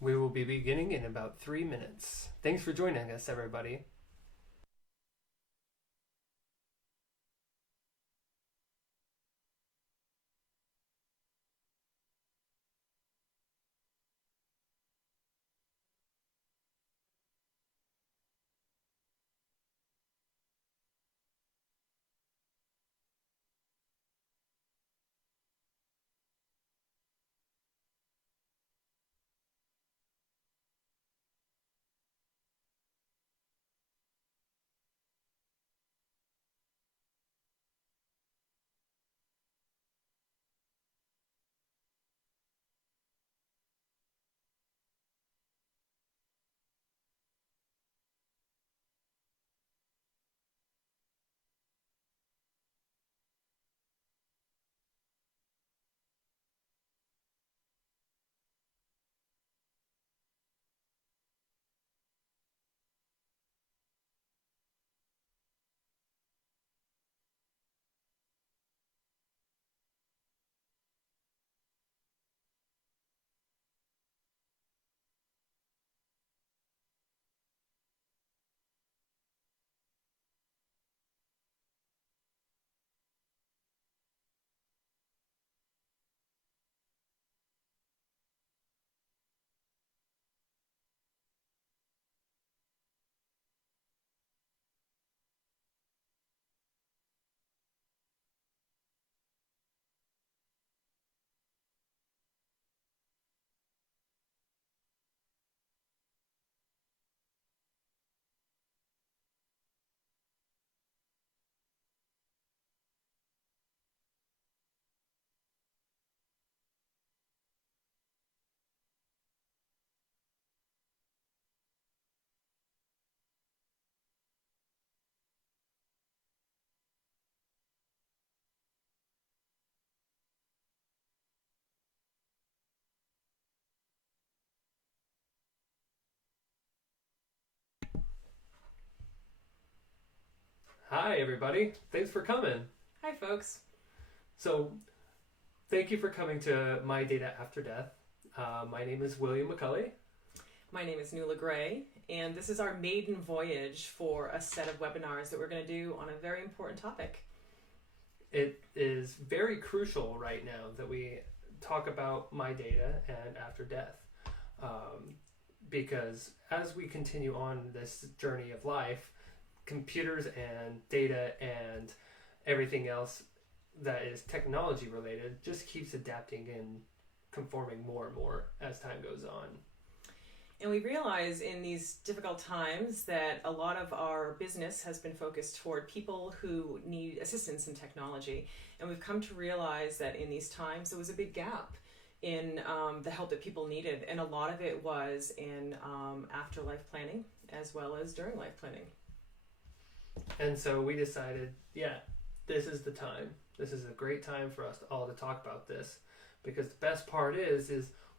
We will be beginning in about 3 minutes. Thanks for joining us, everybody. Hi, everybody. Thanks for coming. Hi, folks. So, thank you for coming to My Data After Death. My name is William McCully. My name is Nuala Gray, and this is our maiden voyage for a set of webinars that we're going to do on a very important topic. It is very crucial right now that we talk about my data and after death. Because as we continue on this journey of life, computers and data and everything else that is technology related just keeps adapting and conforming more and more as time goes on. And we realize in these difficult times that a lot of our business has been focused toward people who need assistance in technology. And we've come to realize that in these times there was a big gap in the help that people needed. And a lot of it was in afterlife planning as well as during life planning. And so we decided, this is the time. This is a great time for us all to talk about this, because the best part is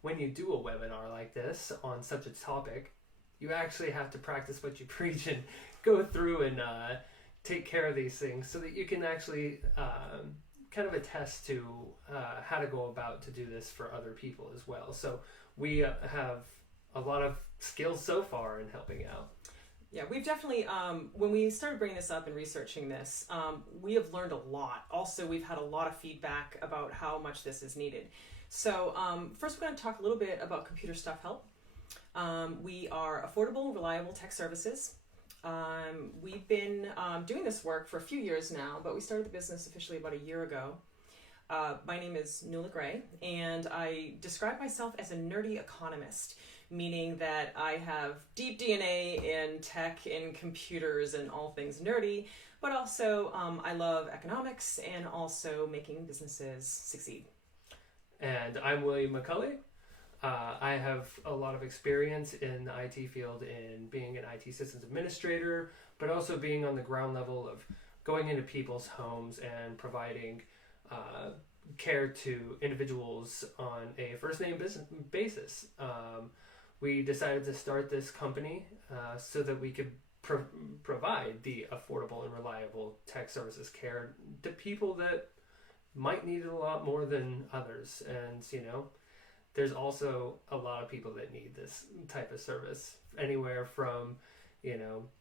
when you do a webinar like this on such a topic, you actually have to practice what you preach and go through and take care of these things so that you can actually kind of attest to how to go about to do this for other people as well. So we have a lot of skills so far in helping out. Yeah, we've definitely, when we started bringing this up and researching this, we have learned a lot. Also, we've had a lot of feedback about how much this is needed. So first we're going to talk a little bit about computer stuff help. We are affordable, reliable tech services. We've been doing this work for a few years now, but we started the business officially about a year ago. My name is Nuala Gray, and I describe myself as a nerdy economist, meaning that I have deep DNA in tech, in computers, and all things nerdy, but also I love economics and also making businesses succeed. And I'm William McCully. I have a lot of experience in the IT field in being an IT systems administrator, but also being on the ground level of going into people's homes and providing care to individuals on a first name basis. We decided to start this company so that we could provide the affordable and reliable tech services care to people that might need it a lot more than others. And, there's also a lot of people that need this type of service. Anywhere from,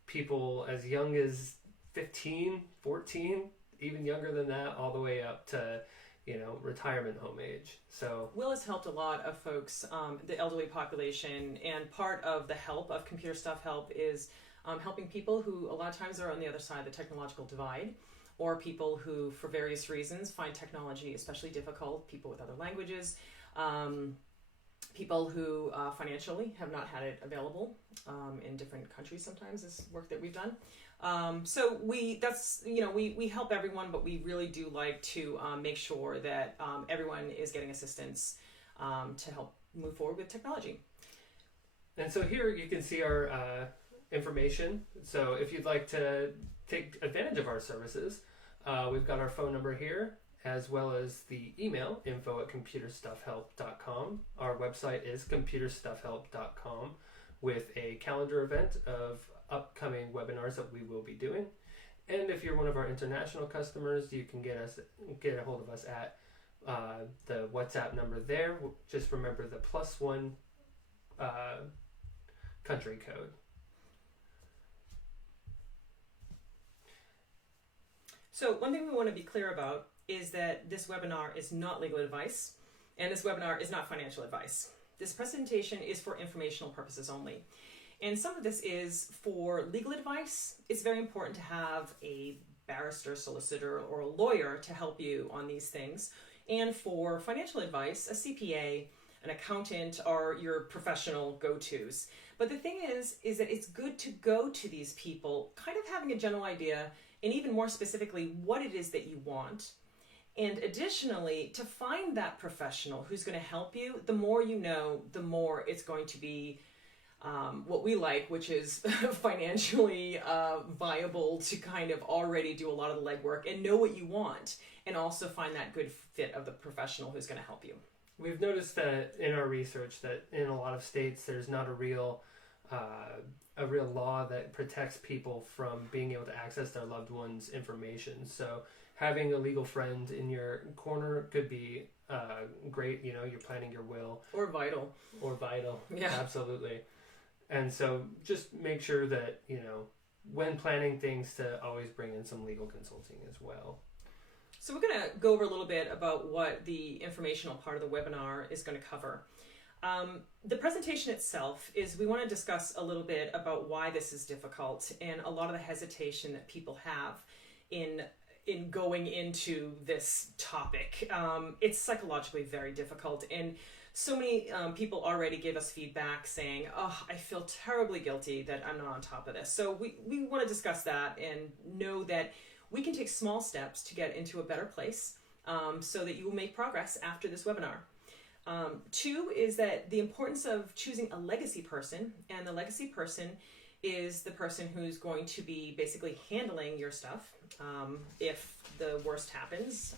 people as young as 15, 14, even younger than that, all the way up to, retirement home age. So Will has helped a lot of folks, the elderly population, and part of the help of Computer Stuff Help is helping people who a lot of times are on the other side of the technological divide, or people who, for various reasons, find technology especially difficult, people with other languages, people who financially have not had it available in different countries sometimes, is work that we've done. So we help everyone, but we really do like to make sure that everyone is getting assistance to help move forward with technology. And so here you can see our information. So if you'd like to take advantage of our services, we've got our phone number here, as well as the email, info@computerstuffhelp.com. Our website is computerstuffhelp.com with a calendar event of upcoming webinars that we will be doing. And if you're one of our international customers, you can get a hold of us at the WhatsApp number there. Just remember the +1 country code. So one thing we want to be clear about is that this webinar is not legal advice, and this webinar is not financial advice. This presentation is for informational purposes only. And some of this is for legal advice. It's very important to have a barrister, solicitor, or a lawyer to help you on these things. And for financial advice, a CPA, an accountant are your professional go-tos. But the thing is that it's good to go to these people, kind of having a general idea, and even more specifically, what it is that you want. And additionally, to find that professional who's going to help you, the more you know, the more it's going to be what we like, which is financially viable to kind of already do a lot of the legwork and know what you want, and also find that good fit of the professional who's going to help you. We've noticed that in our research that in a lot of states there's not a real law that protects people from being able to access their loved ones' information. So having a legal friend in your corner could be great. You're planning your will. Or vital. Yeah. Absolutely. And so just make sure that, when planning things, to always bring in some legal consulting as well. So we're going to go over a little bit about what the informational part of the webinar is going to cover. The presentation itself is, we want to discuss a little bit about why this is difficult and a lot of the hesitation that people have in going into this topic. It's psychologically very difficult, and so many people already give us feedback saying, oh, I feel terribly guilty that I'm not on top of this. So we want to discuss that and know that we can take small steps to get into a better place so that you will make progress after this webinar. 2 is that the importance of choosing a legacy person, and the legacy person is the person who's going to be basically handling your stuff if the worst happens.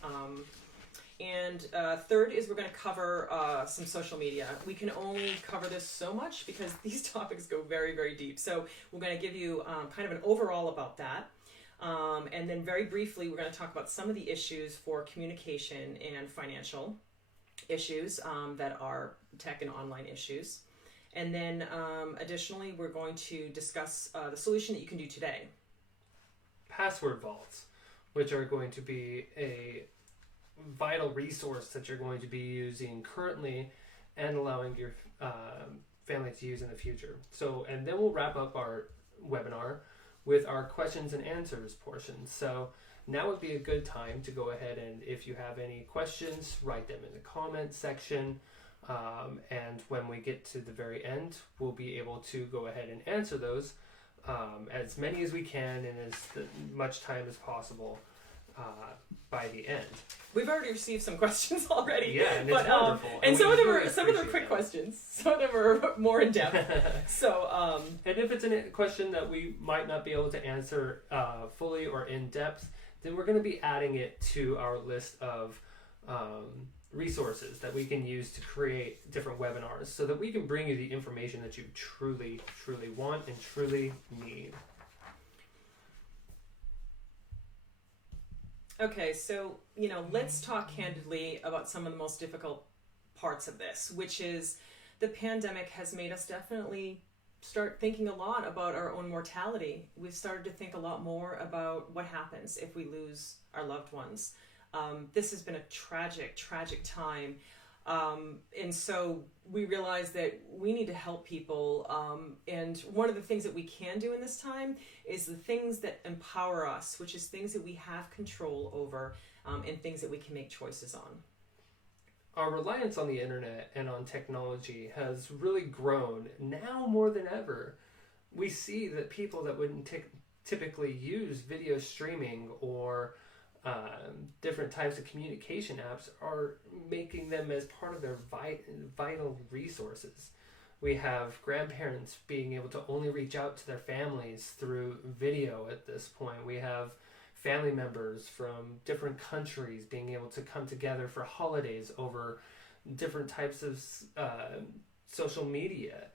And 3rd is we're going to cover some social media. We can only cover this so much because these topics go very, very deep. So we're going to give you kind of an overall about that. And then very briefly, we're going to talk about some of the issues for communication and financial issues that are tech and online issues. And then additionally, we're going to discuss the solution that you can do today. Password vaults, which are going to be a vital resource that you're going to be using currently and allowing your family to use in the future. So, and then we'll wrap up our webinar with our questions and answers portion. So now would be a good time to go ahead and, if you have any questions, write them in the comment section. And when we get to the very end, we'll be able to go ahead and answer those as many as we can in as much time as possible by the end. We've already received some questions already. Yeah, and it's wonderful. And some of them are quick questions. Some of them are more in depth. So, and if it's a question that we might not be able to answer fully or in depth, then we're going to be adding it to our list of resources that we can use to create different webinars, so that we can bring you the information that you truly, truly want and truly need. Okay, so, let's talk candidly about some of the most difficult parts of this, which is the pandemic has made us definitely start thinking a lot about our own mortality. We've started to think a lot more about what happens if we lose our loved ones. This has been a tragic, tragic time. And so we realized that we need to help people. And one of the things that we can do in this time is the things that empower us, which is things that we have control over, and things that we can make choices on. Our reliance on the internet and on technology has really grown now more than ever. We see that people that wouldn't typically use video streaming or different types of communication apps are making them as part of their vital resources. We have grandparents being able to only reach out to their families through video at this point. We have family members from different countries being able to come together for holidays over different types of social media.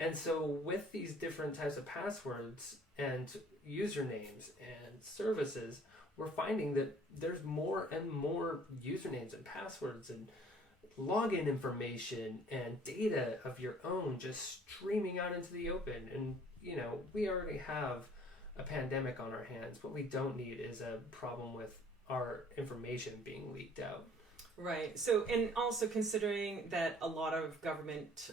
And so with these different types of passwords and usernames and services, we're finding that there's more and more usernames and passwords and login information and data of your own just streaming out into the open. And, you know, we already have a pandemic on our hands. What we don't need is a problem with our information being leaked out. Right. So, and also considering that a lot of government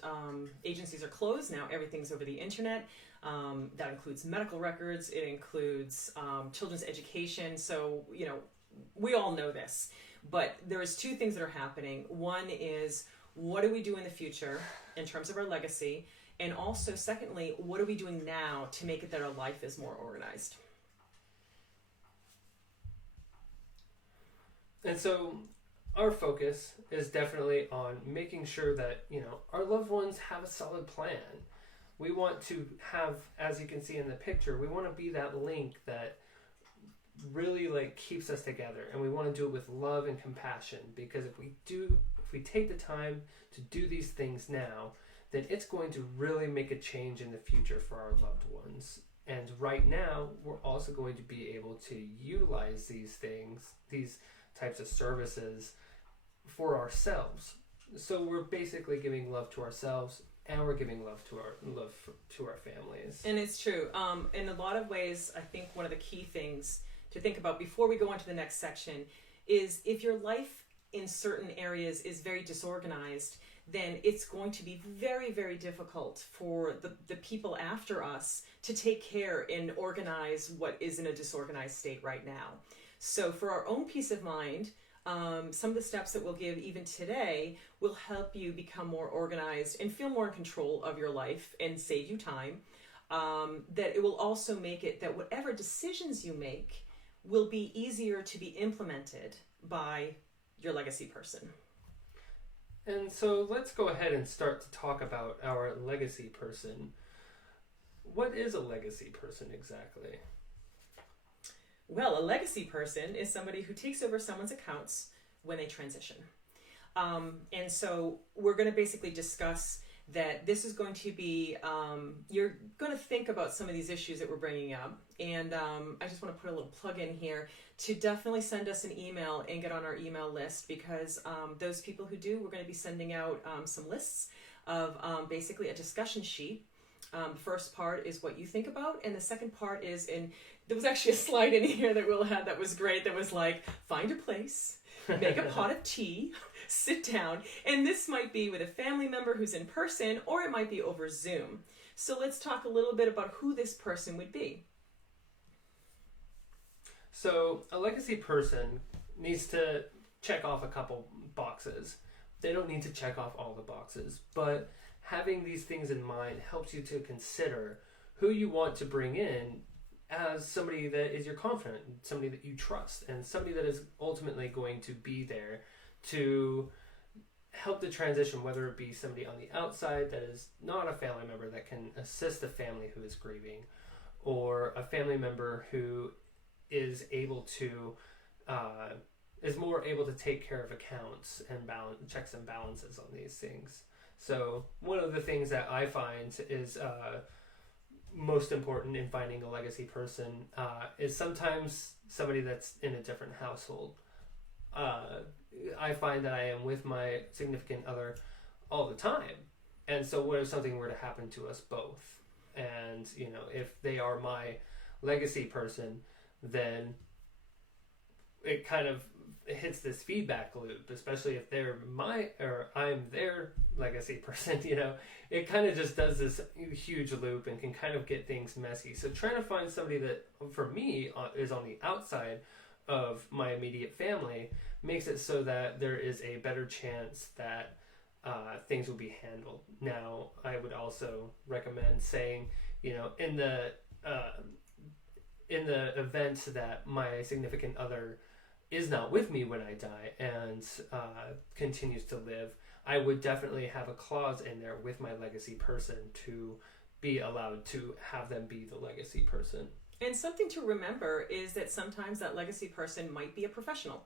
agencies are closed now, everything's over the internet. That includes medical records. It includes children's education. So, you know, we all know this. But there's two things that are happening. One is, what do we do in the future in terms of our legacy? And also, secondly, what are we doing now to make it that our life is more organized? And so our focus is definitely on making sure that, you know, our loved ones have a solid plan. We want to have, as you can see in the picture, we want to be that link that really like keeps us together, and we want to do it with love and compassion, because if we take the time to do these things now, then it's going to really make a change in the future for our loved ones. And right now, we're also going to be able to utilize these things, these types of services for ourselves. So we're basically giving love to ourselves, and we're giving love to our families. And it's true. In a lot of ways, I think one of the key things to think about before we go on to the next section is if your life in certain areas is very disorganized, then it's going to be very, very difficult for the people after us to take care and organize what is in a disorganized state right now. So for our own peace of mind, some of the steps that we'll give even today will help you become more organized and feel more in control of your life and save you time. That it will also make it that whatever decisions you make will be easier to be implemented by your legacy person. And so let's go ahead and start to talk about our legacy person. What is a legacy person exactly? Well, a legacy person is somebody who takes over someone's accounts when they transition. And so we're going to basically discuss that this is going to be, you're going to think about some of these issues that we're bringing up. And I just want to put a little plug in here to definitely send us an email and get on our email list, because those people who do, we're going to be sending out some lists of basically a discussion sheet. The first part is what you think about, and the second part is there was actually a slide in here that Will had that was great, that was like, find a place, make a pot of tea, sit down, and this might be with a family member who's in person, or it might be over Zoom. So let's talk a little bit about who this person would be. So a legacy person needs to check off a couple boxes. They don't need to check off all the boxes, but having these things in mind helps you to consider who you want to bring in as somebody that is your confidant, somebody that you trust, and somebody that is ultimately going to be there to help the transition, whether it be somebody on the outside that is not a family member that can assist a family who is grieving, or a family member who is able to is more able to take care of accounts and checks and balances on these things. So one of the things that I find is most important in finding a legacy person is sometimes somebody that's in a different household. I find that I am with my significant other all the time. And so what if something were to happen to us both? And, if they are my legacy person, then it kind of hits this feedback loop, especially if I'm their legacy person. It kind of just does this huge loop and can kind of get things messy. So trying to find somebody that, for me, is on the outside of my immediate family makes it so that there is a better chance that things will be handled. Now, I would also recommend saying, in the event that my significant other is not with me when I die and continues to live, I would definitely have a clause in there with my legacy person to be allowed to have them be the legacy person. And something to remember is that sometimes that legacy person might be a professional.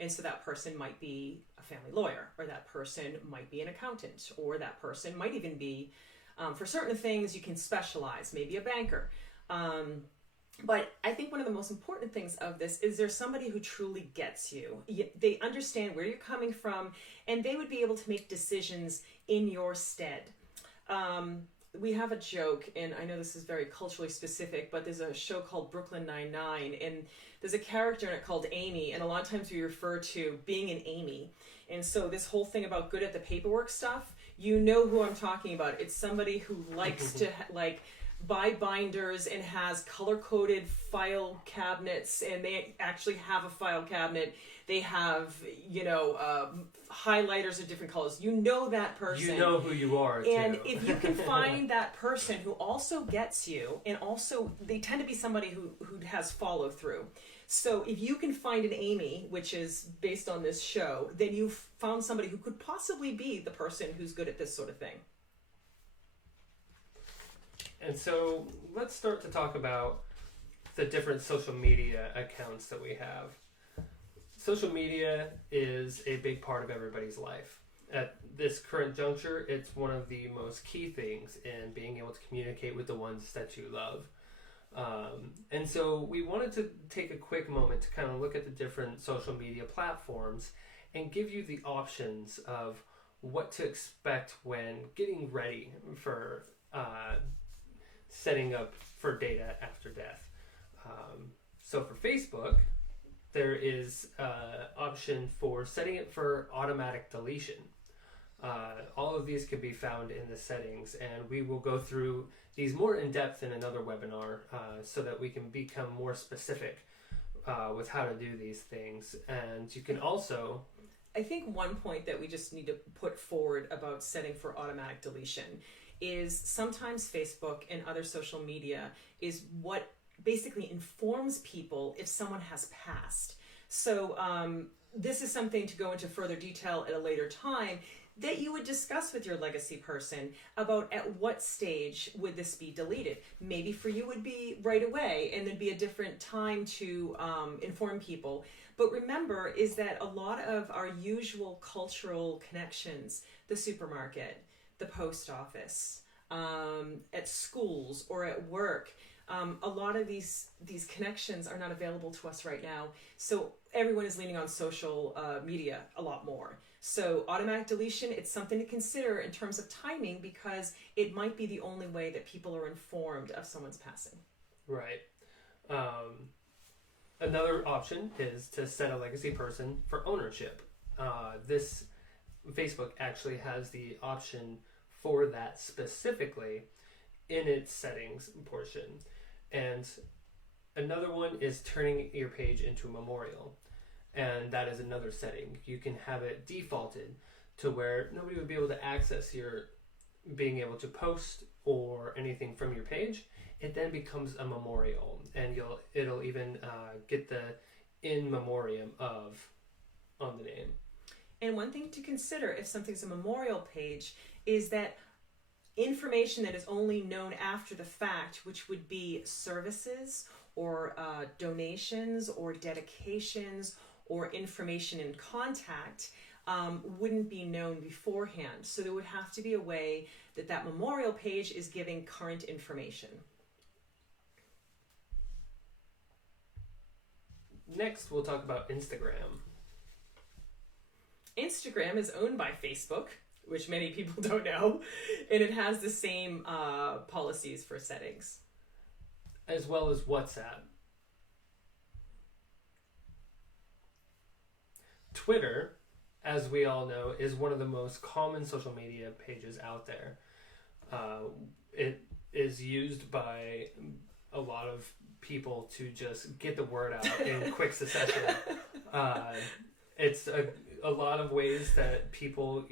And so that person might be a family lawyer, or that person might be an accountant, or that person might even be, for certain things, you can specialize, maybe a banker. But I think one of the most important things of this is there's somebody who truly gets you. They understand where you're coming from, and they would be able to make decisions in your stead. We have a joke, and I know this is very culturally specific, but there's a show called Brooklyn Nine-Nine, and there's a character in it called Amy, and a lot of times we refer to being an Amy. And so this whole thing about good at the paperwork stuff, you know who I'm talking about. It's somebody who likes to buy binders and has color-coded file cabinets, and they actually have a file cabinet. They have, highlighters of different colors. You know that person. You know who you are, and too. if you can find that person who also gets you, and also they tend to be somebody who has follow-through. So if you can find an Amy, which is based on this show, then you've found somebody who could possibly be the person who's good at this sort of thing. And so let's start to talk about the different social media accounts that we have. Social media is a big part of everybody's life. At this current juncture, it's one of the most key things in being able to communicate with the ones that you love. And so we wanted to take a quick moment to kind of look at the different social media platforms and give you the options of what to expect when getting ready for setting up for data after death. So for Facebook, there is option for setting it for automatic deletion. All of these can be found in the settings, and we will go through these more in depth in another webinar so that we can become more specific with how to do these things. And you can also... I think one point that we just need to put forward about setting for automatic deletion is sometimes Facebook and other social media is what basically informs people if someone has passed. So this is something to go into further detail at a later time that you would discuss with your legacy person about at what stage would this be deleted. Maybe for you would be right away, and there'd be a different time to inform people. But remember is that a lot of our usual cultural connections, the supermarket, the post office, at schools or at work, a lot of these connections are not available to us right now. So everyone is leaning on social media a lot more. So automatic deletion, it's something to consider in terms of timing because it might be the only way that people are informed of someone's passing. Right. Another option is to set a legacy person for ownership. This Facebook actually has the option for that specifically in its settings portion. And another one is turning your page into a memorial. And that is another setting. You can have it defaulted to where nobody would be able to access your being able to post or anything from your page. It then becomes a memorial, and it'll even get the in memoriam of on the name. And one thing to consider if something's a memorial page is that information that is only known after the fact, which would be services or donations or dedications or information in contact, wouldn't be known beforehand. So there would have to be a way that that memorial page is giving current information. Next, we'll talk about Instagram. Instagram is owned by Facebook, which many people don't know, and it has the same policies for settings. As well as WhatsApp. Twitter, as we all know, is one of the most common social media pages out there. It is used by a lot of people to just get the word out in quick succession. It's a lot of ways that people,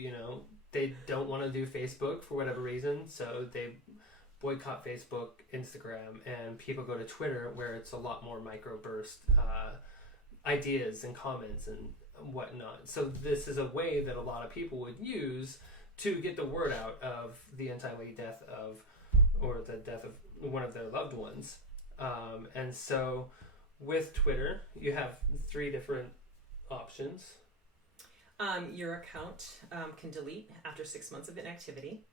they don't want to do Facebook for whatever reason, so they boycott Facebook, Instagram, and people go to Twitter, where it's a lot more microburst ideas and comments and whatnot. So this is a way that a lot of people would use to get the word out of the untimely death of, or the death of one of their loved ones. And so with Twitter, you have 3 different options. Your account can delete after 6 months of inactivity.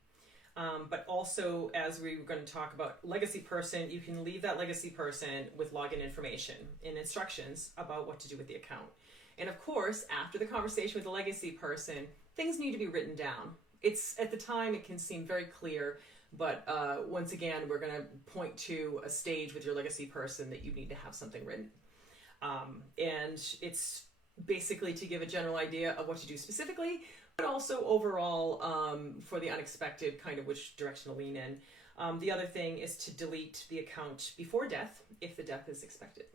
But also, as we were going to talk about legacy person, you can leave that legacy person with login information and instructions about what to do with the account. And of course, after the conversation with the legacy person, things need to be written down. It's, at the time, it can seem very clear, but once again, we're going to point to a stage with your legacy person that you need to have something written. And it's basically to give a general idea of what to do specifically, but also overall for the unexpected, kind of which direction to lean in. The other thing is to delete the account before death, if the death is expected.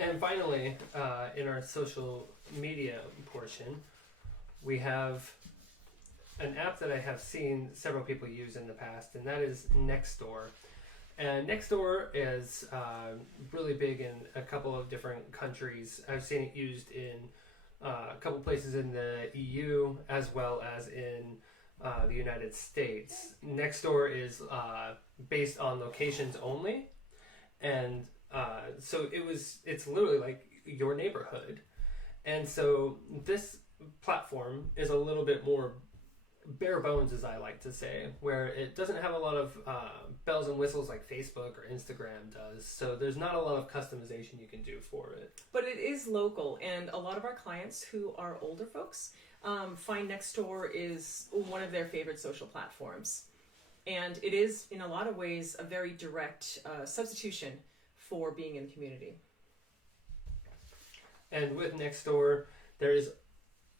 And finally, in our social media portion, we have an app that I have seen several people use in the past, and that is Nextdoor. And Nextdoor is really big in a couple of different countries. I've seen it used in a couple places in the EU as well as in the United States. Nextdoor is based on locations only, and so it's literally like your neighborhood. And so this platform is a little bit more bare bones, as I like to say, where it doesn't have a lot of bells and whistles like Facebook or Instagram does. So there's not a lot of customization you can do for it. But it is local, and a lot of our clients who are older folks find Nextdoor is one of their favorite social platforms. And it is, in a lot of ways, a very direct substitution for being in the community. And with Nextdoor,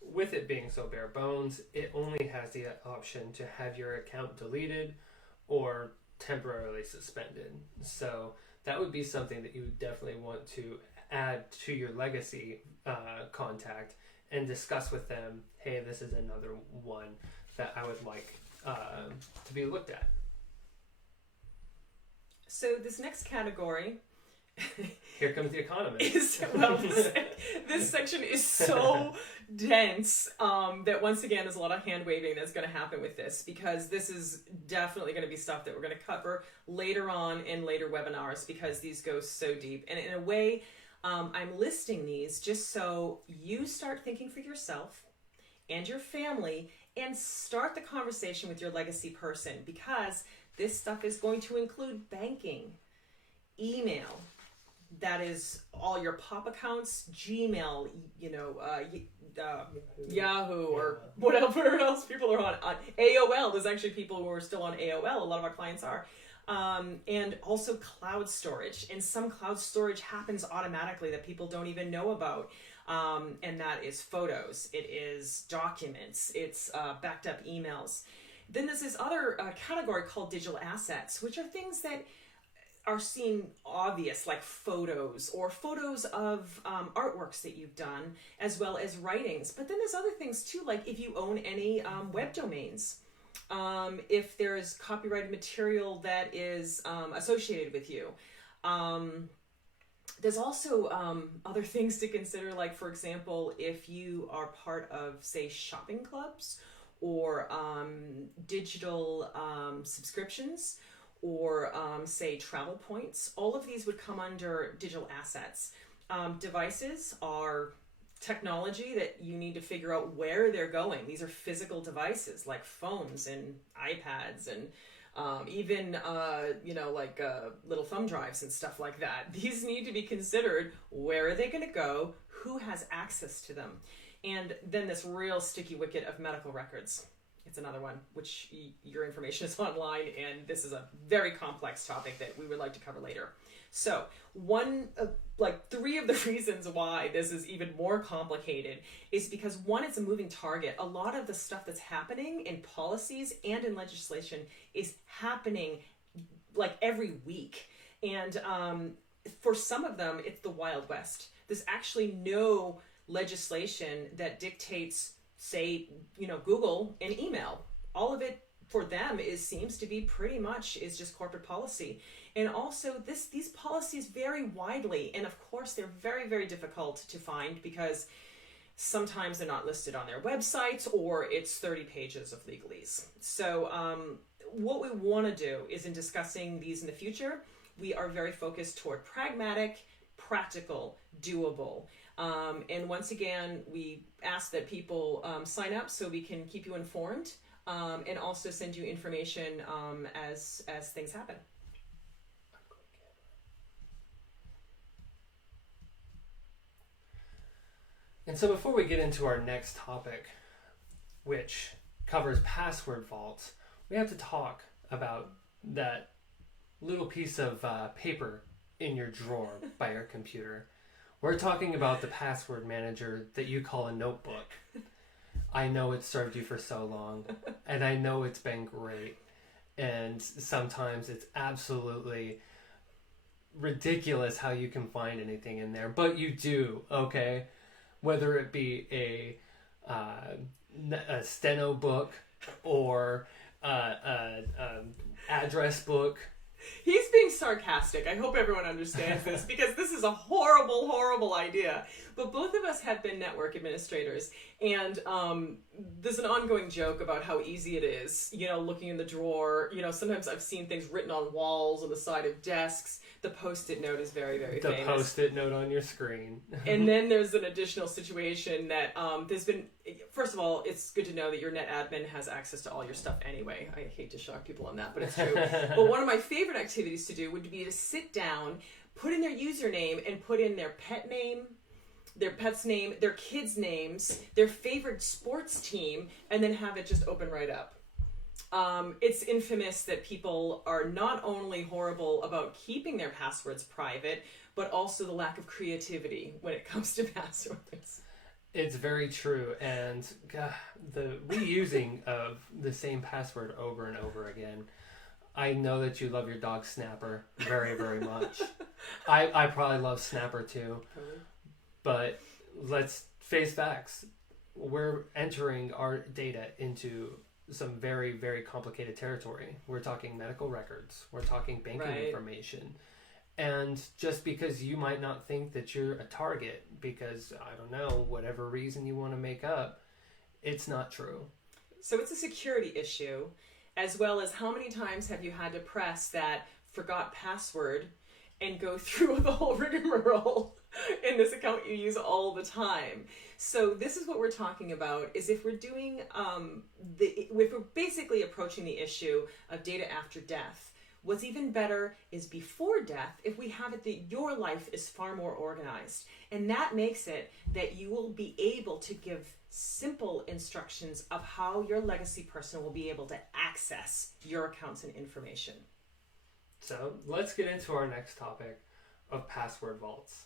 with it being so bare bones, it only has the option to have your account deleted or temporarily suspended. So that would be something that you would definitely want to add to your legacy contact and discuss with them, hey, this is another one that I would like to be looked at. So this next category Here comes the economist. This section is so dense that once again there's a lot of hand waving that's going to happen with this, because this is definitely going to be stuff that we're going to cover later on in later webinars, because these go so deep. And in a way, I'm listing these just so you start thinking for yourself and your family and start the conversation with your legacy person, because this stuff is going to include banking, email, that is all your pop accounts, Gmail, Yahoo, or whatever else people are on AOL. There's actually people who are still on AOL. A lot of our clients are. And also cloud storage. And some cloud storage happens automatically that people don't even know about. And that is photos. It is documents. It's backed up emails. Then there's this other category called digital assets, which are things that are seen obvious, like photos or photos of artworks that you've done, as well as writings. But then there's other things too, like if you own any web domains, if there is copyrighted material that is associated with you. There's also other things to consider, like, for example, if you are part of, say, shopping clubs or digital subscriptions, or say travel points. All of these would come under digital assets. Devices are technology that you need to figure out where they're going. These are physical devices like phones and iPads and even little thumb drives and stuff like that. These need to be considered. Where are they going to go? who has access to them. And then this real sticky wicket of medical records. It's another one, which your information is online, and this is a very complex topic that we would like to cover later. So three of the reasons why this is even more complicated is because, one, it's a moving target. A lot of the stuff that's happening in policies and in legislation is happening like every week. And for some of them, it's the Wild West. There's actually no legislation that dictates, say, Google and email. All of it for them seems to be pretty much is just corporate policy. And also these policies vary widely. And of course, they're very, very difficult to find because sometimes they're not listed on their websites, or it's 30 pages of legalese. So what we want to do is, in discussing these in the future, we are very focused toward pragmatic, practical, doable. And once again, we ask that people sign up so we can keep you informed, and also send you information as things happen. And so before we get into our next topic, which covers password vaults, we have to talk about that little piece of paper in your drawer by your computer. We're talking about the password manager that you call a notebook. I know it served you for so long, and I know it's been great. And sometimes it's absolutely ridiculous how you can find anything in there, but you do, okay? Whether it be a steno book or address book. He's being sarcastic. I hope everyone understands this, because this is a horrible, horrible idea. But both of us have been network administrators, and there's an ongoing joke about how easy it is, looking in the drawer. Sometimes I've seen things written on walls on the side of desks. The Post-it note is very, very famous. The Post-it note on your screen. And then there's an additional situation that there's been, first of all, it's good to know that your net admin has access to all your stuff anyway. I hate to shock people on that, but it's true. But one of my favorite activities to do would be to sit down, put in their username, and put in their pet name, their pet's name, their kids' names, their favorite sports team, and then have it just open right up. It's infamous that people are not only horrible about keeping their passwords private, but also the lack of creativity when it comes to passwords. It's very true, and the reusing of the same password over and over again. I know that you love your dog Snapper very, very much. I probably love Snapper too. Totally. But let's face facts. We're entering our data into some very, very complicated territory. We're talking medical records. We're talking banking information. And just because you might not think that you're a target because, I don't know, whatever reason you want to make up, it's not true. So it's a security issue, as well as how many times have you had to press that forgot password and go through the whole rigmarole in this account you use all the time. So this is what we're talking about, is if we're doing, if we're basically approaching the issue of data after death, what's even better is before death, if we have it that your life is far more organized. And that makes it that you will be able to give simple instructions of how your legacy person will be able to access your accounts and information. So let's get into our next topic of password vaults.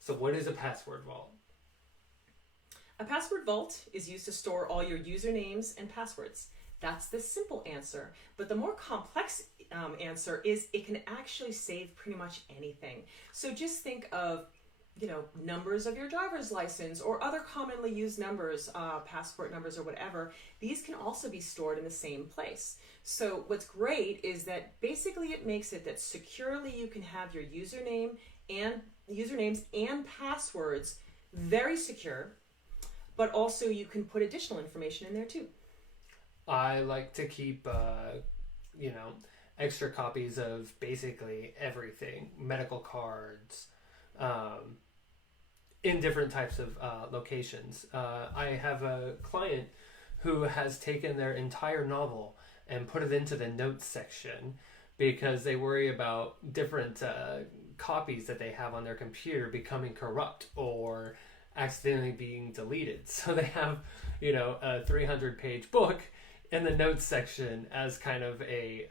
So what is a password vault? A password vault is used to store all your usernames and passwords. That's the simple answer. But the more complex answer is it can actually save pretty much anything. So just think of, numbers of your driver's license or other commonly used numbers, passport numbers or whatever. These can also be stored in the same place. So what's great is that basically it makes it that securely you can have your usernames and passwords very secure, but also you can put additional information in there too. I like to keep, extra copies of basically everything, medical cards, in different types of locations. I have a client who has taken their entire novel and put it into the notes section because they worry about different copies that they have on their computer becoming corrupt or accidentally being deleted. So they have, a 300-page book in the notes section as kind of a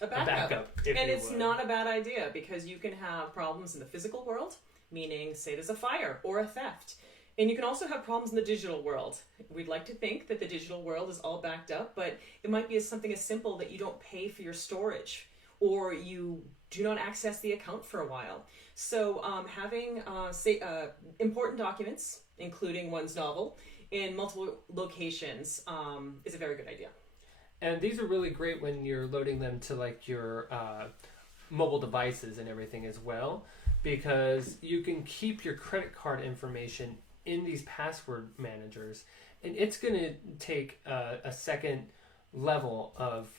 backup. And it's not a bad idea, because you can have problems in the physical world, meaning say there's a fire or a theft. And you can also have problems in the digital world. We'd like to think that the digital world is all backed up, but it might be something as simple that you don't pay for your storage, or you do not access the account for a while. So having important documents, including one's novel, in multiple locations is a very good idea. And these are really great when you're loading them to like your mobile devices and everything as well, because you can keep your credit card information in these password managers, and it's going to take a second level of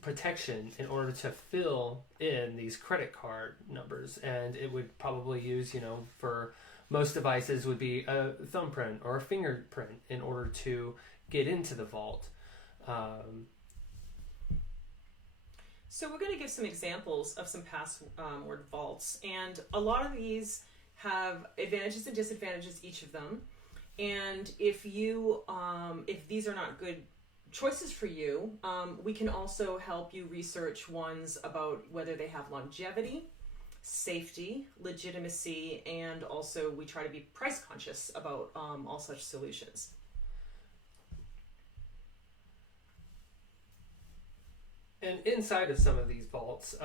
protection in order to fill in these credit card numbers. And it would probably use, for most devices would be a thumbprint or a fingerprint in order to get into the vault. So we're going to give some examples of some password vaults, and a lot of these have advantages and disadvantages, each of them. And if these are not good choices for you, we can also help you research ones about whether they have longevity, safety, legitimacy, and also we try to be price conscious about all such solutions. And inside of some of these vaults,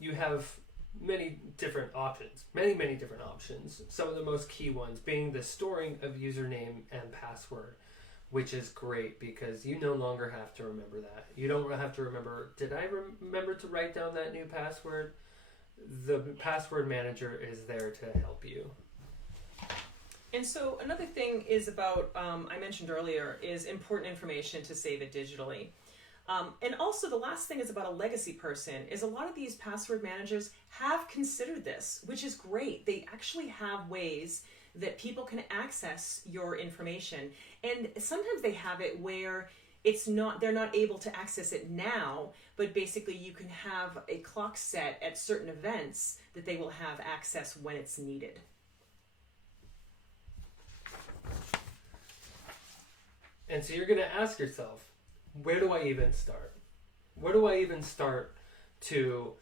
you have many different options. Many different options. Some of the most key ones being the storing of username and password, which is great because you no longer have to remember that. You don't have to remember, did I remember to write down that new password? The password manager is there to help you. And so another thing is about, I mentioned earlier, is important information to save it digitally. And also the last thing is about a legacy person, is a lot of these password managers have considered this, which is great. They actually have ways that people can access your information. And sometimes they have it where they're not able to access it now, but basically you can have a clock set at certain events that they will have access when it's needed. And so you're going to ask yourself, where do I even start? Where do I even start to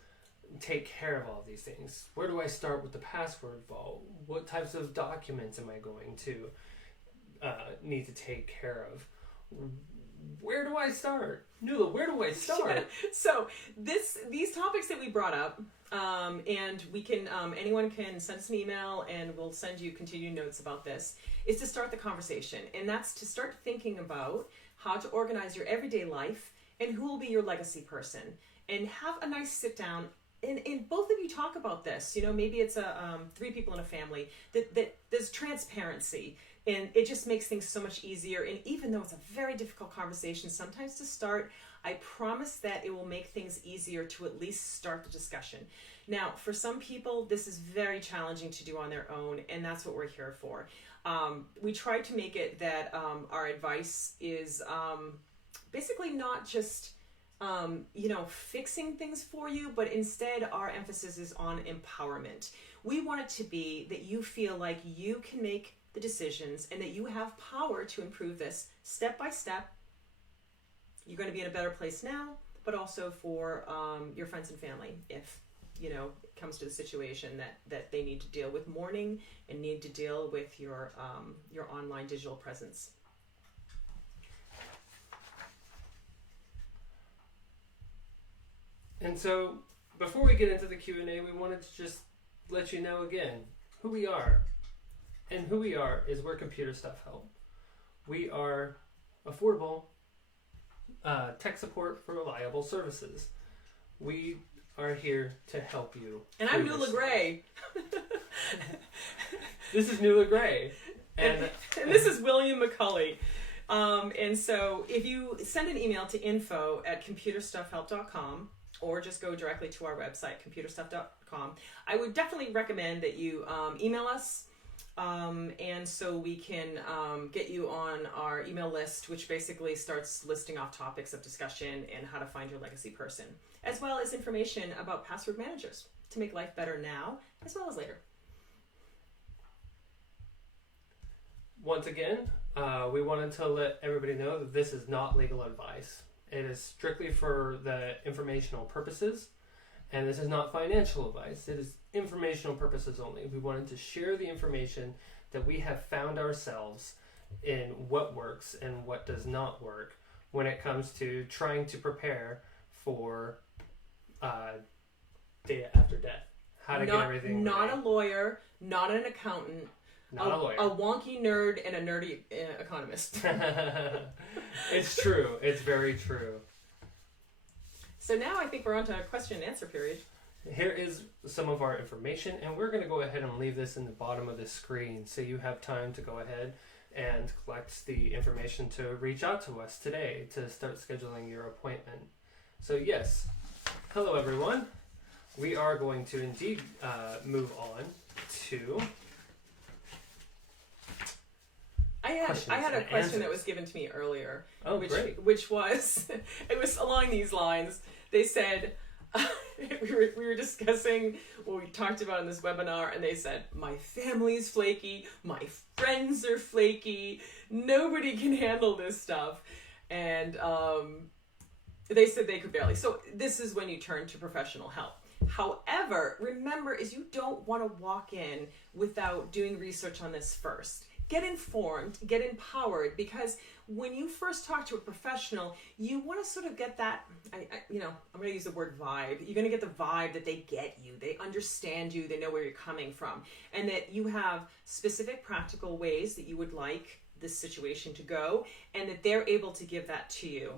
take care of all these things? Where do I start with the password vault? What types of documents am I going to need to take care of? Where do I start? Nuala, where do I start? Yeah. So these topics that we brought up, and we can anyone can send us an email and we'll send you continued notes about this, is to start the conversation. And that's to start thinking about how to organize your everyday life and who will be your legacy person. And have a nice sit down and both of you talk about this. Maybe it's three people in a family, that there's transparency. And it just makes things so much easier. And even though it's a very difficult conversation, sometimes to start, I promise that it will make things easier to at least start the discussion. Now, for some people, this is very challenging to do on their own, and that's what we're here for. We try to make it that our advice is basically not just fixing things for you, but instead our emphasis is on empowerment. We want it to be that you feel like you can make the decisions and that you have power to improve this step by step. You're going to be in a better place now, but also for your friends and family if it comes to the situation that they need to deal with mourning and need to deal with your online digital presence. And so before we get into the Q&A, we wanted to just let you know again who we are. And who we are is we're Computer Stuff Help. We are affordable tech support for reliable services. We are here to help you. And I'm Nuala Gray. This is Nuala Gray. And this is William McCulley. And so if you send an email to info@computerstuffhelp.com or just go directly to our website, computerstuff.com, I would definitely recommend that you email us. And so we can get you on our email list, which basically starts listing off topics of discussion and how to find your legacy person, as well as information about password managers to make life better now as well as later. once again, we wanted to let everybody know that this is not legal advice. It is strictly for the informational purposes, and this is not financial advice. It is informational purposes only. We wanted to share the information that we have found ourselves in what works and what does not work when it comes to trying to prepare for day after death. How to get everything Not ready. a lawyer, not an accountant. Not a lawyer. A wonky nerd and a nerdy economist. It's true. It's very true. So now I think we're on to question and answer period. Here is some of our information, and we're going to go ahead and leave this in the bottom of the screen so you have time to go ahead and collect the information to reach out to us today to start scheduling your appointment. So yes, hello everyone. We are going to indeed move on to... I had a question that was given to me earlier. Oh, great. Which was, it was along these lines. They said, we were discussing what we talked about in this webinar, and they said, my family's flaky, my friends are flaky, nobody can handle this stuff. And they said they could barely. So this is when you turn to professional help. However, remember, is you don't want to walk in without doing research on this first. Get informed, get empowered, because when you first talk to a professional, you want to sort of get that, I'm going to use the word vibe. You're going to get the vibe that they get you, they understand you, they know where you're coming from, and that you have specific practical ways that you would like this situation to go, and that they're able to give that to you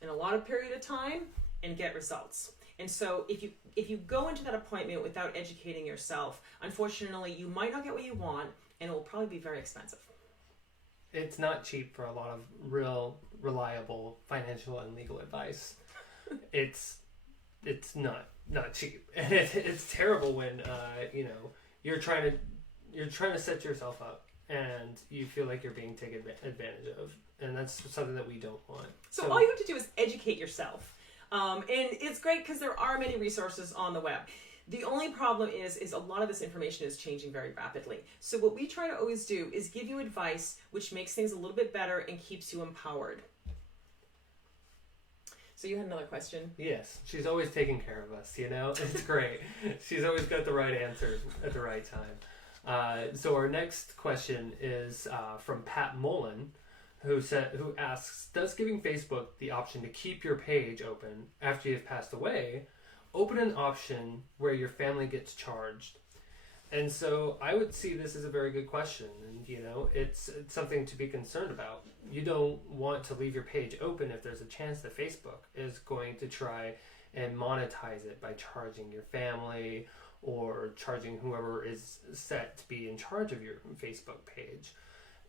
in a lot of period of time and get results. And so if you go into that appointment without educating yourself, unfortunately, you might not get what you want, and it will probably be very expensive. It's not cheap for a lot of real, reliable financial and legal advice. It's not cheap, and it's terrible when you're trying to set yourself up, and you feel like you're being taken advantage of, and that's something that we don't want. So all you have to do is educate yourself, and it's great because there are many resources on the web. The only problem is a lot of this information is changing very rapidly. So what we try to always do is give you advice which makes things a little bit better and keeps you empowered. So you had another question? Yes, she's always taking care of us, It's great. She's always got the right answers at the right time. So our next question is from Pat Mullen, who asks, does giving Facebook the option to keep your page open after you've passed away open an option where your family gets charged? And so I would see this as a very good question, and it's something to be concerned about. You don't want to leave your page open if there's a chance that Facebook is going to try and monetize it by charging your family or charging whoever is set to be in charge of your Facebook page.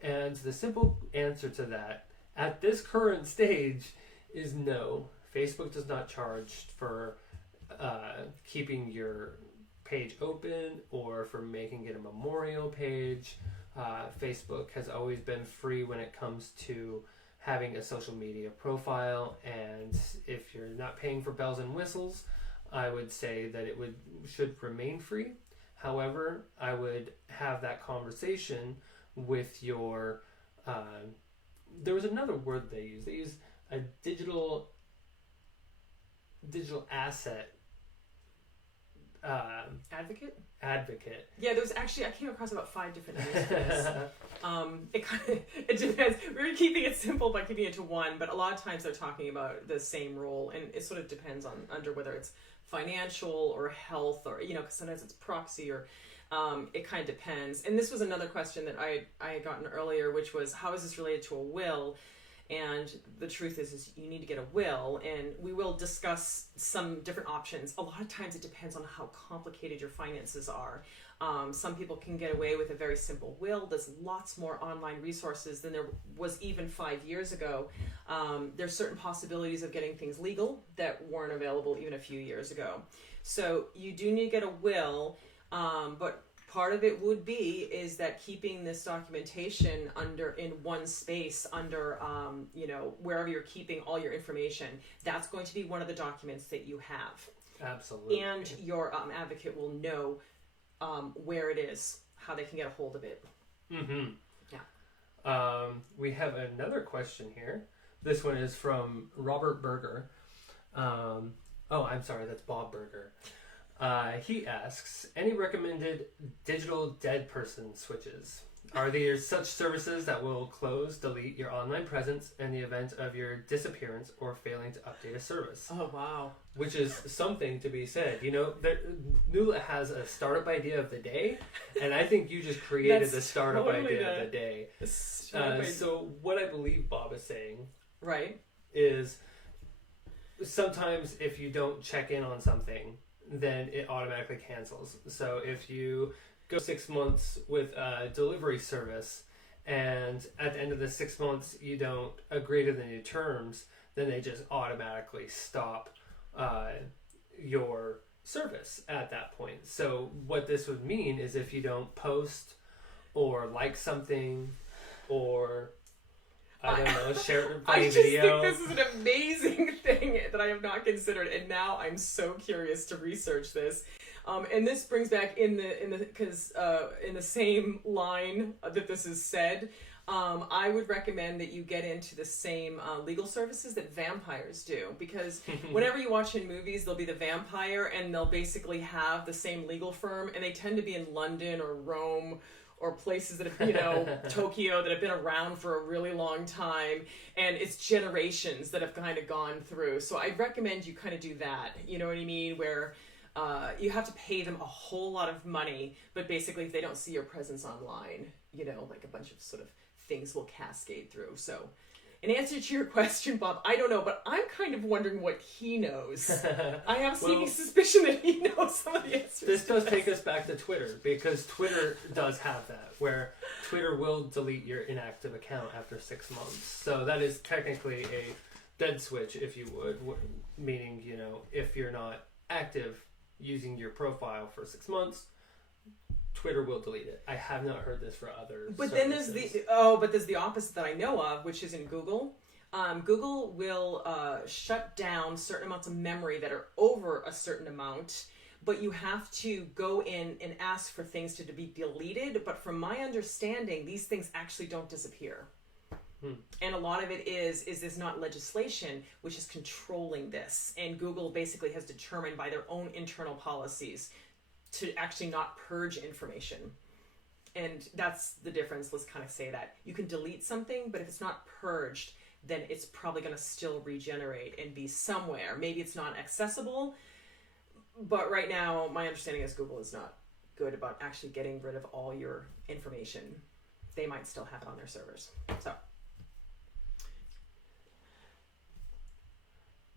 And the simple answer to that at this current stage is no. Facebook does not charge for keeping your page open or for making it a memorial page. Facebook has always been free when it comes to having a social media profile, and if you're not paying for bells and whistles, I would say that it should remain free. However, I would have that conversation with your there was another word they used a digital advocate. Yeah, there was actually, I came across about 5 different names for this. It depends. We're keeping it simple by keeping it to one, but a lot of times they're talking about the same role, and it sort of depends on whether it's financial or health, or because sometimes it's proxy, or it kind of depends. And this was another question that I had gotten earlier, which was, how is this related to a will? And the truth is you need to get a will, and we will discuss some different options. A lot of times it depends on how complicated your finances are. Some people can get away with a very simple will. There's lots more online resources than there was even 5 years ago. There's certain possibilities of getting things legal that weren't available even a few years ago. So you do need to get a will, but part of it would be is that keeping this documentation in one space under wherever you're keeping all your information, that's going to be one of the documents that you have. Absolutely. And your advocate will know where it is, how they can get a hold of it. Mm-hmm. Yeah. We have another question here. This one is from Robert Berger. I'm sorry, that's Bob Berger. He asks, any recommended digital dead person switches? Are there such services that will close, delete your online presence in the event of your disappearance or failing to update a service? Oh, wow. Which is something to be said. You know, Nuala has a startup idea of the day, and I think you just created the startup idea of the day. So what I believe Bob is saying, right, is sometimes if you don't check in on something, then it automatically cancels. So if you go 6 months with a delivery service, and at the end of the 6 months you don't agree to the new terms, then they just automatically stop your service at that point. So what this would mean is if you don't post or like something or I don't know, share a funny video. I just think this is an amazing thing that I have not considered, and now I'm so curious to research this. And this brings back in the same line that this is said. I would recommend that you get into the same legal services that vampires do, because whenever you watch in movies, there'll be the vampire, and they'll basically have the same legal firm, and they tend to be in London or Rome or places that have, Tokyo, that have been around for a really long time, and it's generations that have kind of gone through. So I'd recommend you kind of do that, you know what I mean, where you have to pay them a whole lot of money, but basically if they don't see your presence online, like a bunch of sort of things will cascade through. So in answer to your question, Bob, I don't know, but I'm kind of wondering what he knows. I have a sneaking suspicion that he knows some of the answers. This does take us back to Twitter, because Twitter does have that, where Twitter will delete your inactive account after 6 months. So that is technically a dead switch, if you would, meaning, if you're not active using your profile for 6 months, Twitter will delete it. I have not heard this for other services. Then there's the opposite that I know of, which is in Google. Google will shut down certain amounts of memory that are over a certain amount, but you have to go in and ask for things to be deleted. But from my understanding, these things actually don't disappear. And a lot of it is there's not legislation which is controlling this. And Google basically has determined by their own internal policies to actually not purge information. And that's the difference. Let's kind of say that. You can delete something, but if it's not purged, then it's probably going to still regenerate and be somewhere. Maybe it's not accessible, but right now my understanding is Google is not good about actually getting rid of all your information. They might still have it on their servers. So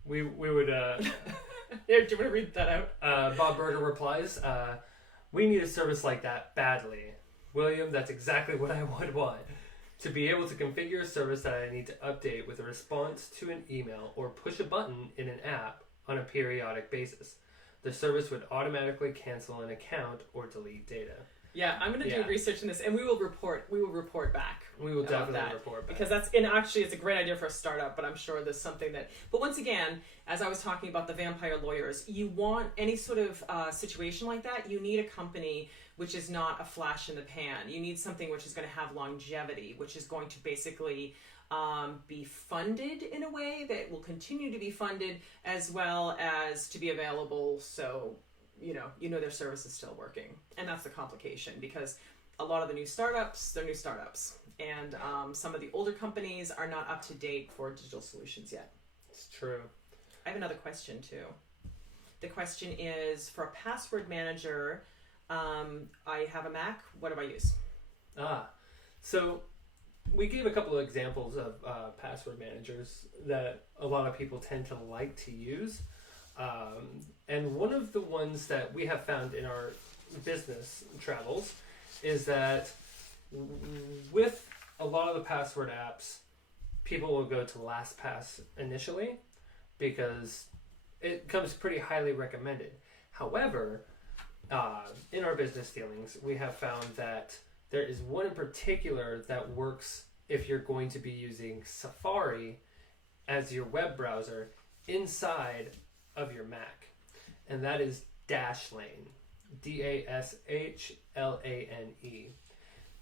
we would yeah, do you want to read that out? Bob Berger replies, we need a service like that badly. William, that's exactly what I would want. To be able to configure a service that I need to update with a response to an email or push a button in an app on a periodic basis. The service would automatically cancel an account or delete data. Yeah, I'm going to do research on this, and we will report back. We will definitely report back. Because actually it's a great idea for a startup, but I'm sure there's something that... But once again, as I was talking about the vampire lawyers, you want any sort of situation like that, you need a company which is not a flash in the pan. You need something which is going to have longevity, which is going to basically be funded in a way that will continue to be funded, as well as to be available, so their service is still working. And that's the complication, because a lot of the new startups, they're new startups. And some of the older companies are not up to date for digital solutions yet. It's true. I have another question too. The question is, for a password manager, I have a Mac, what do I use? So we gave a couple of examples of password managers that a lot of people tend to like to use. And one of the ones that we have found in our business travels is that with a lot of the password apps, people will go to LastPass initially because it comes pretty highly recommended. However, in our business dealings, we have found that there is one in particular that works if you're going to be using Safari as your web browser inside of your Mac, and that is Dashlane, Dashlane.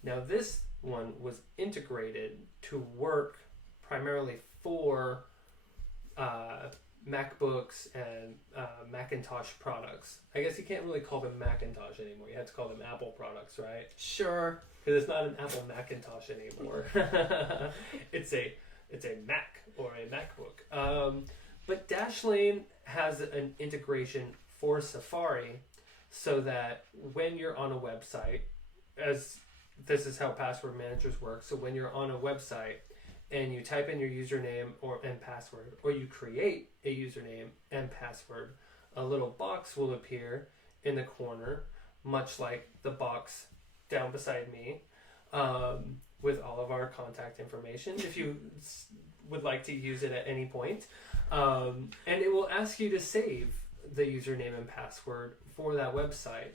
Now this one was integrated to work primarily for MacBooks and Macintosh products. I guess you can't really call them Macintosh anymore. You have to call them Apple products, right? Sure. Because it's not an Apple Macintosh anymore. It's a Mac or a MacBook. But Dashlane has an integration for Safari so that when you're on a website, as this is how password managers work, so when you're on a website and you type in your username and password, or you create a username and password, a little box will appear in the corner, much like the box down beside me, with all of our contact information if you would like to use it at any point. And it will ask you to save the username and password for that website.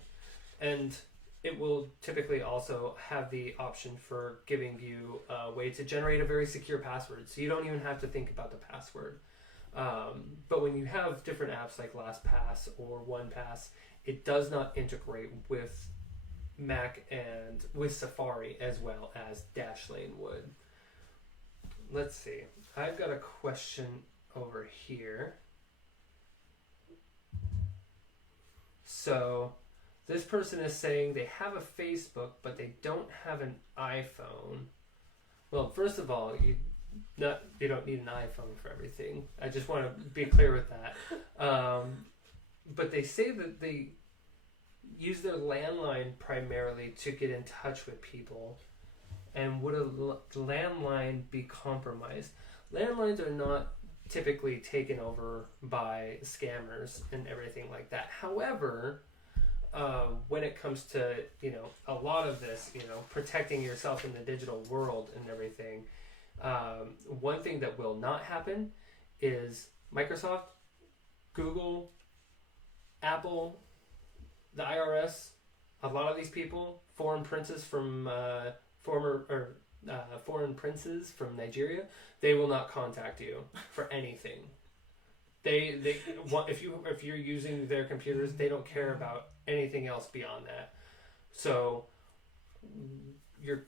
And it will typically also have the option for giving you a way to generate a very secure password. So you don't even have to think about the password. But when you have different apps like LastPass or OnePass, it does not integrate with Mac and with Safari as well as Dashlane would. Let's see. I've got a question over here. So this person is saying they have a Facebook, but they don't have an iPhone. Well, first of all, you don't need an iPhone for everything. I just want to be clear with that. But they say that they use their landline primarily to get in touch with people. And would a landline be compromised? Landlines are not typically taken over by scammers and everything like that. However, when it comes to, a lot of this, protecting yourself in the digital world and everything, one thing that will not happen is Microsoft, Google, Apple, the IRS, a lot of these people, foreign princes from foreign princes from Nigeria, they will not contact you for anything. They want, if you're using their computers, they don't care about anything else beyond that. So your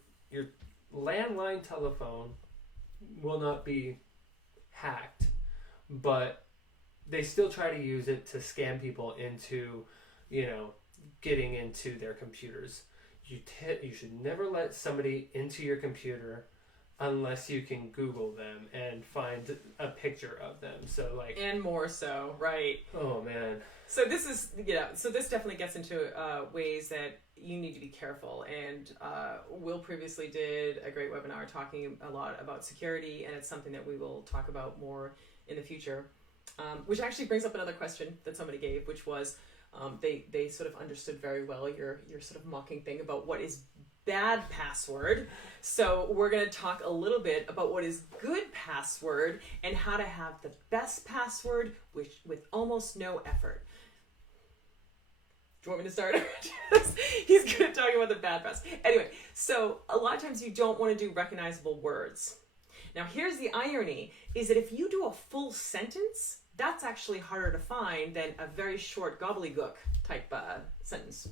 landline telephone will not be hacked, but they still try to use it to scam people into, getting into their computers. You should never let somebody into your computer unless you can Google them and find a picture of them. So and more so, right? Oh man. So this is So this definitely gets into ways that you need to be careful. And Will previously did a great webinar talking a lot about security, and it's something that we will talk about more in the future. Which actually brings up another question that somebody gave, which was they sort of understood very well your sort of mocking thing about what is bad password. So we're going to talk a little bit about what is good password and how to have the best password with almost no effort. Do you want me to start? He's good at talking about the bad password. Anyway, so a lot of times you don't want to do recognizable words. Now here's the irony, is that if you do a full sentence, that's actually harder to find than a very short gobbledygook type sentence.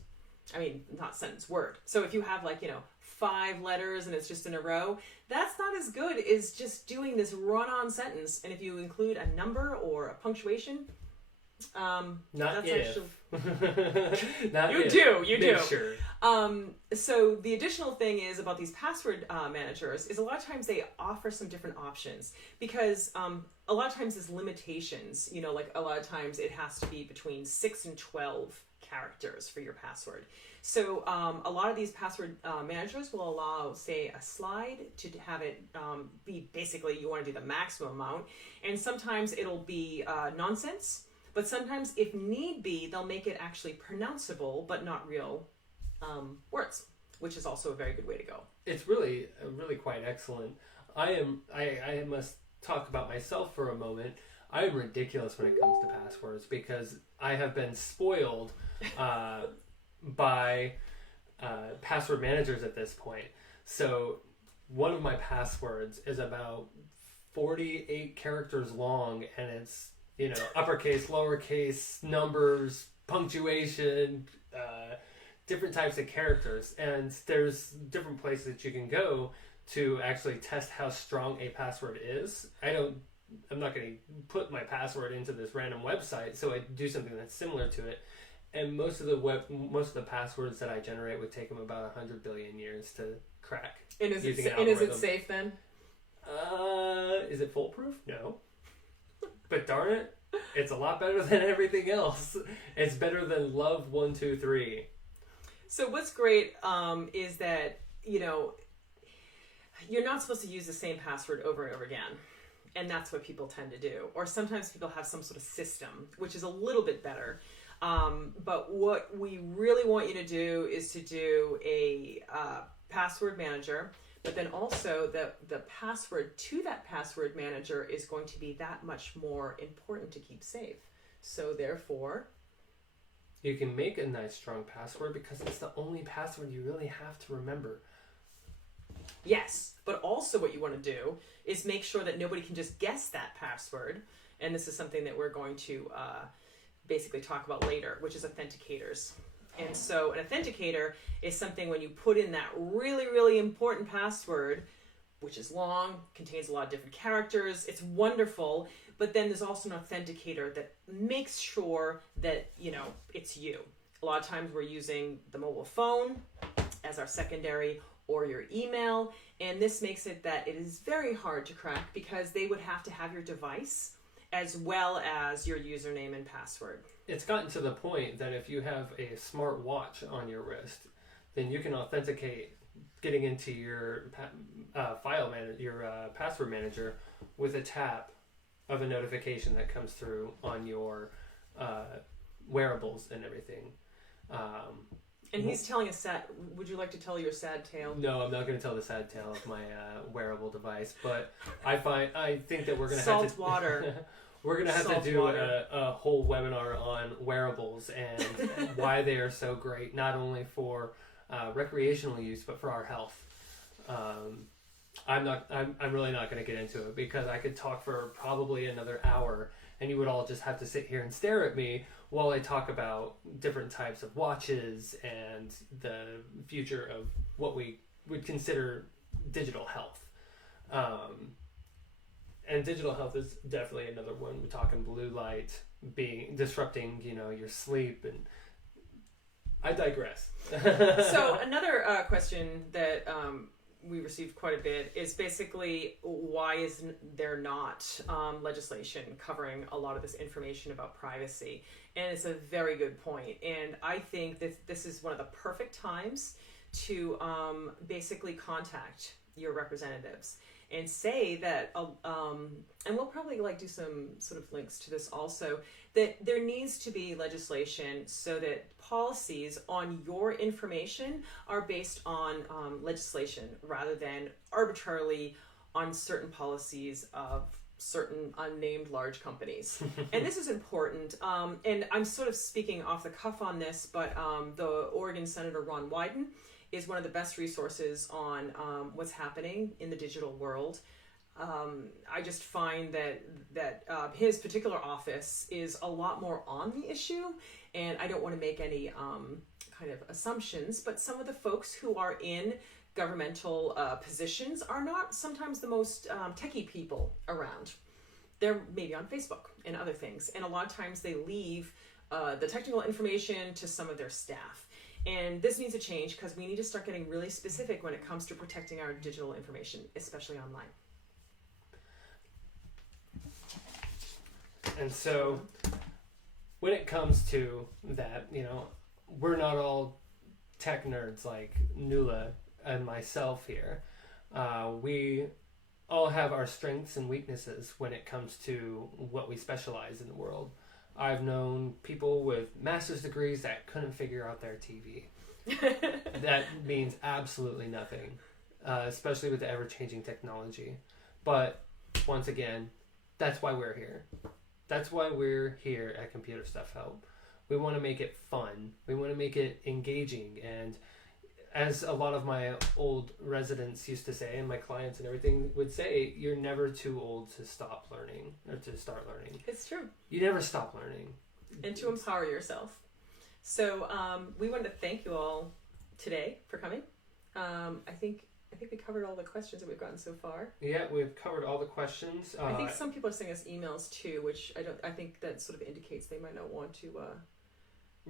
I mean, not sentence, word. So if you have 5 letters and it's just in a row, that's not as good as just doing this run-on sentence. And if you include a number or a punctuation, not if. Not you if. You do. Sure. So the additional thing is about these password managers is a lot of times they offer some different options because a lot of times there's limitations. A lot of times it has to be between 6 and 12 characters for your password. So a lot of these password managers will allow, say, a slide to have it be basically you want to do the maximum amount, and sometimes it'll be nonsense. But sometimes, if need be, they'll make it actually pronounceable, but not real words, which is also a very good way to go. It's really quite excellent. I must talk about myself for a moment. I am ridiculous when it comes to passwords because I have been spoiled by password managers at this point. So one of my passwords is about 48 characters long, and it's uppercase, lowercase, numbers, punctuation, different types of characters, and there's different places that you can go to actually test how strong a password is. I'm not going to put my password into this random website, so I do something that's similar to it. And most of the passwords that I generate would take them about 100 billion years to crack. And is it safe then? Is it foolproof? No. But darn it, it's a lot better than everything else. It's better than love123. So what's great is that, you're not supposed to use the same password over and over again. And that's what people tend to do. Or sometimes people have some sort of system, which is a little bit better. But what we really want you to do is to do a password manager, but then also the password to that password manager is going to be that much more important to keep safe. So therefore, you can make a nice strong password because it's the only password you really have to remember. Yes, but also what you want to do is make sure that nobody can just guess that password. And this is something that we're going to basically talk about later, which is authenticators. And so an authenticator is something when you put in that really, really important password, which is long, contains a lot of different characters, it's wonderful, but then there's also an authenticator that makes sure that, it's you. A lot of times we're using the mobile phone as our secondary, or your email, and this makes it that it is very hard to crack because they would have to have your device as well as your username and password. It's gotten to the point that if you have a smart watch on your wrist, then you can authenticate getting into your password manager with a tap of a notification that comes through on your wearables and everything. And he's telling a sad. Would you like to tell your sad tale? No, I'm not going to tell the sad tale of my wearable device. But I think that we're going to have to water. We're going to have to do a whole webinar on wearables and why they are so great, not only for recreational use, but for our health. I'm really not going to get into it because I could talk for probably another hour, and you would all just have to sit here and stare at me while I talk about different types of watches and the future of what we would consider digital health. And digital health is definitely another one. We're talking blue light disrupting, your sleep, and I digress. So another question that we received quite a bit is basically why is there not legislation covering a lot of this information about privacy? And it's a very good point. And I think that this is one of the perfect times to basically contact your representatives and say that, and we'll probably do some sort of links to this also, that there needs to be legislation so that policies on your information are based on legislation rather than arbitrarily on certain policies of certain unnamed large companies. And this is important. And I'm sort of speaking off the cuff on this, but the Oregon Senator Ron Wyden is one of the best resources on what's happening in the digital world. I just find that his particular office is a lot more on the issue, and I don't want to make any kind of assumptions, but some of the folks who are in governmental positions are not sometimes the most techie people around. They're maybe on Facebook and other things, and a lot of times they leave the technical information to some of their staff. And this needs to change because we need to start getting really specific when it comes to protecting our digital information, especially online. And so when it comes to that, we're not all tech nerds like Nuala and myself here. We all have our strengths and weaknesses when it comes to what we specialize in the world. I've known people with master's degrees that couldn't figure out their TV. That means absolutely nothing, especially with the ever-changing technology. But once again, that's why we're here. That's why we're here at Computer Stuff Help. We want to make it fun. We want to make it engaging. And as a lot of my old residents used to say, and my clients and everything would say, you're never too old to stop learning or to start learning. It's true. You never stop learning. And to empower yourself. So we wanted to thank you all today for coming. I think we covered all the questions that we've gotten so far. Yeah, we've covered all the questions. I think some people are sending us emails too, which I think that sort of indicates they might not want to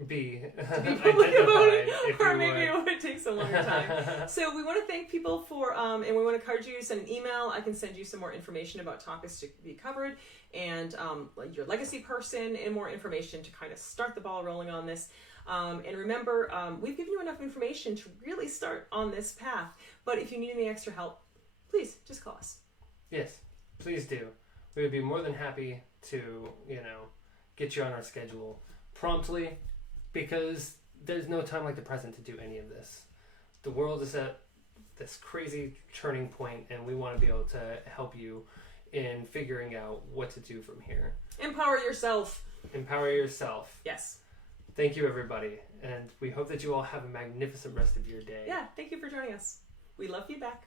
be public about it, or maybe would. it would take some longer time. So we want to thank people for, and we want to encourage you to send an email. I can send you some more information about topics to be covered, and your legacy person, and more information to kind of start the ball rolling on this. And remember, we've given you enough information to really start on this path. But if you need any extra help, please just call us. Yes, please do. We would be more than happy to, get you on our schedule promptly, because there's no time like the present to do any of this. The world is at this crazy turning point, and we want to be able to help you in figuring out what to do from here. Empower yourself. Empower yourself. Yes. Thank you, everybody, and we hope that you all have a magnificent rest of your day. Yeah, thank you for joining us. We love feedback.